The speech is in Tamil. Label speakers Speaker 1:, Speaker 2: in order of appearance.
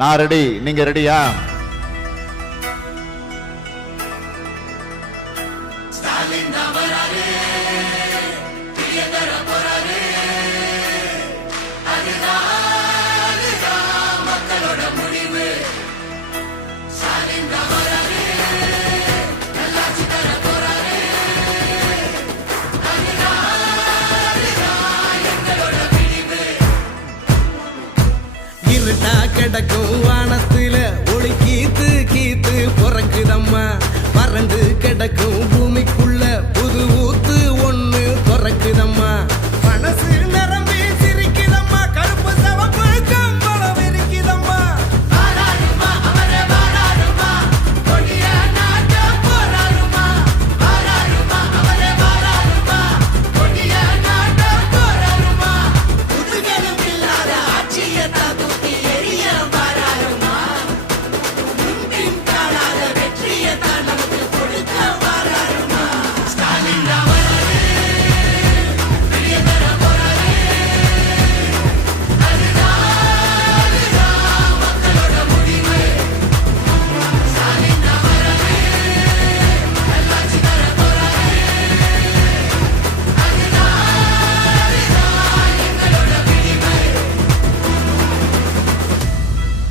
Speaker 1: நான் ரெடி. நீங்க ரெடியா?
Speaker 2: அதுதான் കിടക്കും വാണത്തിൽ